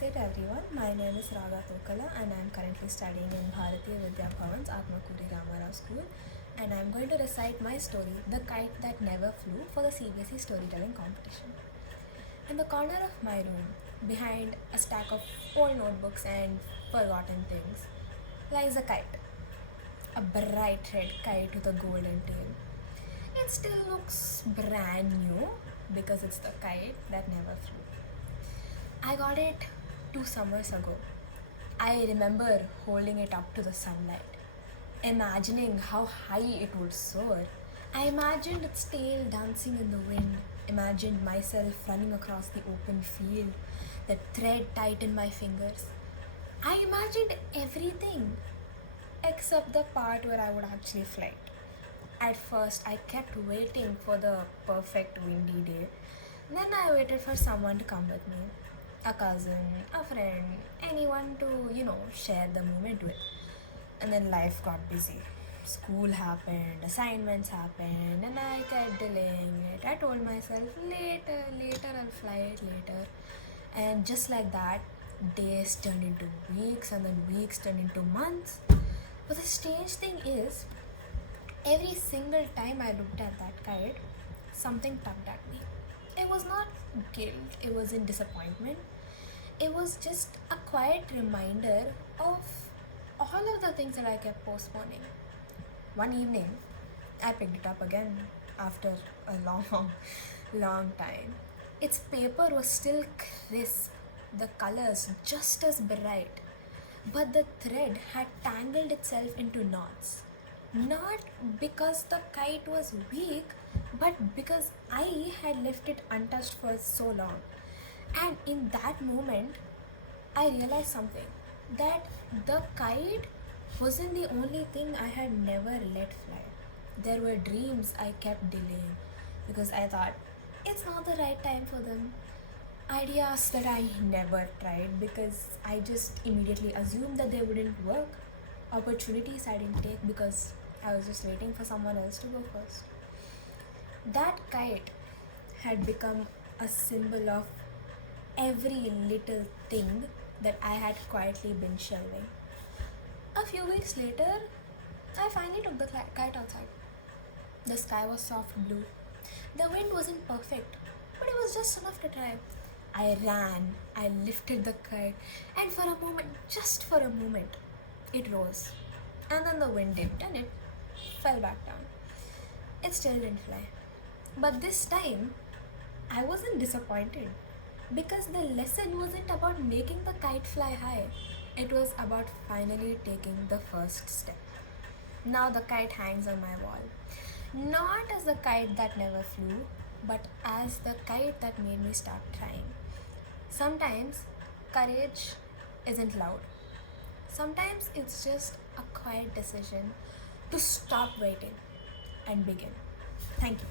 Namaste to everyone. My name is Raaga Tokala and I am currently studying in Bharatiya Vidya Bhavan's Atmakuri Ramarao School, and I am going to recite my story, The Kite That Never Flew, for the CBSE storytelling competition. In the corner of my room, behind a stack of old notebooks and forgotten things, lies a kite. A bright red kite with a golden tail. It still looks brand new because it's the kite that never flew. I got it 2 summers ago. I remember holding it up to the sunlight, imagining how high it would soar. I imagined its tail dancing in the wind, imagined myself running across the open field, the thread tight in my fingers. I imagined everything except the part where I would actually fly. At first, I kept waiting for the perfect windy day. Then I waited for someone to come with me, a cousin, a friend, anyone to, share the moment with. And then life got busy. School happened, assignments happened, and I kept delaying it. I told myself, later, I'll fly it later. And just like that, days turned into weeks, and then weeks turned into months. But the strange thing is, every single time I looked at that kite, something tugged at me. It was not guilt, it wasn't disappointment. It was just a quiet reminder of all of the things that I kept postponing. One evening, I picked it up again after a long time. Its paper was still crisp, the colors just as bright, but the thread had tangled itself into knots. Not because the kite was weak, but because I had left it untouched for so long. And in that moment, I realized something, that the kite wasn't the only thing I had never let fly. There were dreams I kept delaying because I thought it's not the right time for them. Ideas that I never tried because I just immediately assumed that they wouldn't work. Opportunities I didn't take because I was just waiting for someone else to go first. That kite had become a symbol of every little thing that I had quietly been shelving. A few weeks later, I finally took the kite outside. The sky was soft blue. The wind wasn't perfect, but it was just enough to try. I ran, I lifted the kite, and for a moment, just for a moment, it rose. And then the wind dipped and it fell back down. It still didn't fly. But this time, I wasn't disappointed because the lesson wasn't about making the kite fly high. It was about finally taking the first step. Now the kite hangs on my wall. Not as the kite that never flew, but as the kite that made me start trying. Sometimes courage isn't loud. Sometimes it's just a quiet decision to stop waiting and begin. Thank you.